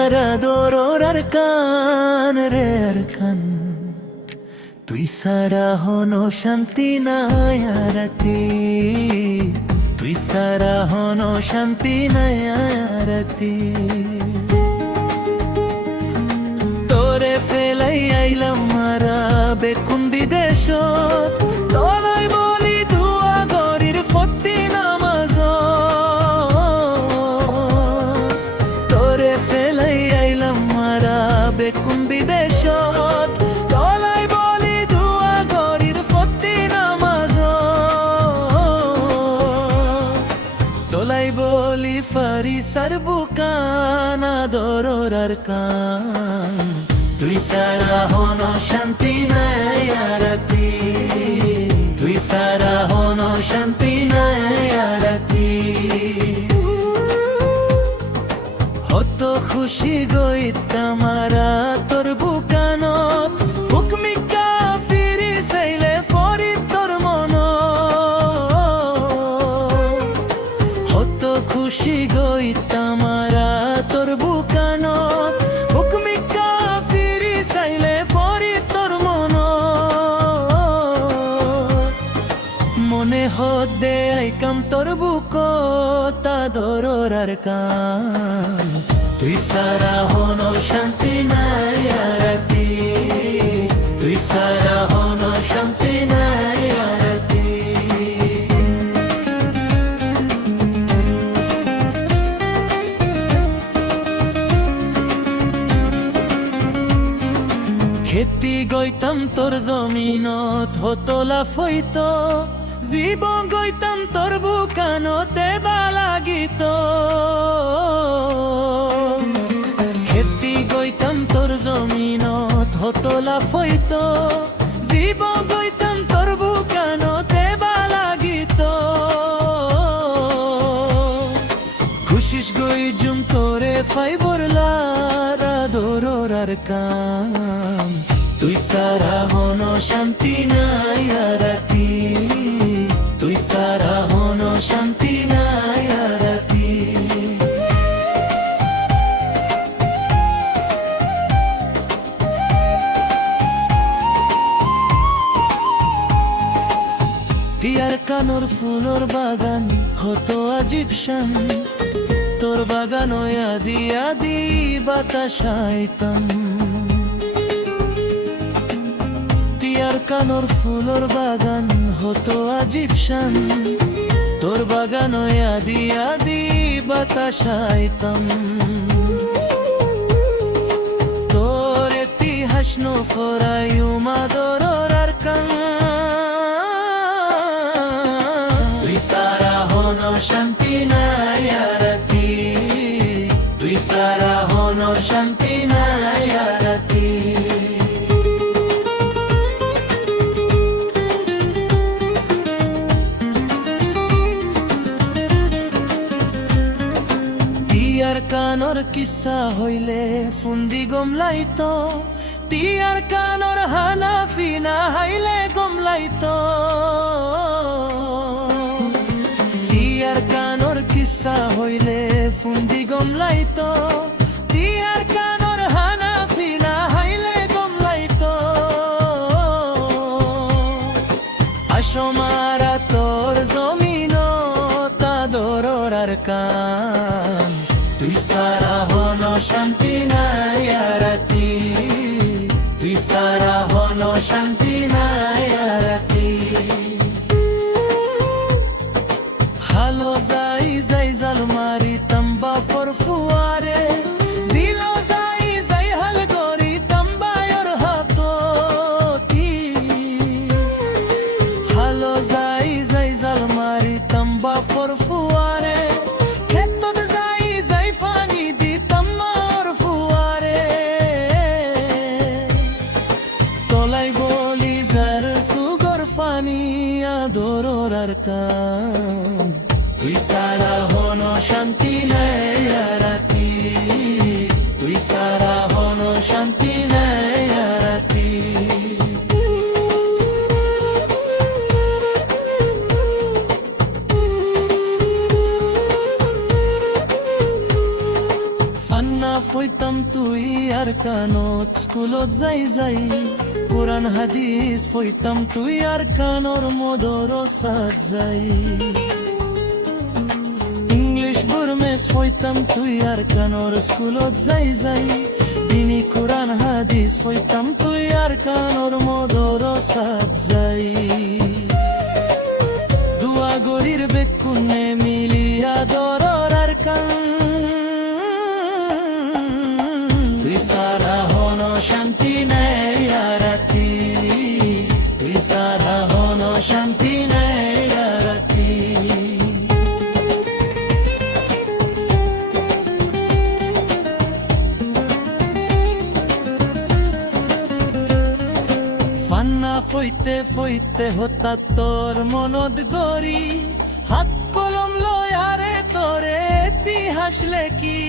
সারা দরর আর কান রে আর কান, তুই সারা হনো শান্তি নাই আরতি, তুই সারা হনো শান্তি নাই আরতি। তোরে ফেলাই আইলাম মারা বেকুন বিদেশত, তলাই বলি ধুয়া গরির ফতি নামাজ। তোরে ফেলাই আইলাম মারা বেকুন বিদেশত, তলাই বলি ধুয়া গরির ফতি নামাজ। তলাই বলি ফারি সার বুকানা দরর আর কান, তুই সারা হনো শান্তি নাই আরতি, তুই সারা হনো শান্তি নাই আরতি। হত খুশি গইতামারা তোর বুকানত, হুকমি কাফিরি চাইলে ফরি তোর মন। হত খুশি গইতামারা তোর বুকানত, হুকমি কাফিরি চাইলে ফরি তোর মন। মনে হদে আইকাম তোর বুক তা দরর আর কান, তুই সারা হনো শান্তি নাই আরতি, তুই সারা হনো শান্তি নাই আরতি। খেতি গইতাম তোর জমিনত হতো লাভ হইত, জীব গইতাম তোর বুকানতে বালাগিত। খেতি গইতাম তোর জমিনত হতো লাভ হইত, জীব গইতাম তোর বুকানতে বালাগিত। খুশিস গই জুম তোরে ফাইবরলারা দরর আর কান, তুই সারা হনো শান্তি নাই আরতি, তুই সারা হনো শান্তি নাই আরতি। তিয়ার কানোর ফুলর বাগান হতো আজিব শান, তোর বাগান আদি আদি বাতাস আইতাম। তিয়ার কানোর ফুলর বাগান হতো আজিব শান, তোর বাগান আদি আদি বাতাস আইতাম। তোর ইতিহাস নো ফরাইউ মাদরর আর কান, তুই সারা হনো শান্তি নাই আরতি, তুই সারা হনো শান্তি নাই আরতি। তিয়ার কানোর কিসা হইলে ফুন্দি গমলাইত, তিয়ার কানোর হানাফি না হাইলে গমলাইত। তিয়ার কানোর কিসা হইলে ফুন্দি গমলাইত, তিয়ার কানোর হানাফি না হাইলে গমলাইত। আসমারা তোর জমিন তা দরর আর কান, তুই সারা হনো শান্তি নাই আরতি, তুই সারা হনো শান্তি নাই আরতি। হালো যাই যাই জাল মারি তাম্বা ফর ফুয়ারে, দিল যাই যাই হাল গরি তাম্বায়র হাততি। হালো যাই যাই জাল মারি তাম্বা ফর ফুয়ারে, ক্ষেত্রত যাই যাই ফানি দি তাম্মার ফুয়ারে। তলাই বলি যার সুগর ফানি আদরর আর কান, তুই সারা হনো শান্তি নাই আরতি, তুই সারা হনো শান্তি নাই আরতি। ফইতাম তুই আর কানত স্কুলত যাই যাই কোরআন হাদিস ফইতাম তুই আর কানর মদরসাত যাই ইংলিশ বুরমেস ফইতাম তুই আর কানর স্কুলত যাই যাই তিনি কোরআন হাদিস ফইতাম তুই আর কানর মদরসাত যাই দুয়া গরির বেকুনে মিলিয়া দরর আর কান তুই সারা হন শান্তি নেই রাতি তুই সারা হন শান্তি নেই রাতি ফান্না ফইতে ফইতে হতা তোর মনত গরি হাত কলম লয়ারে তোরে ইতিহাস লেখি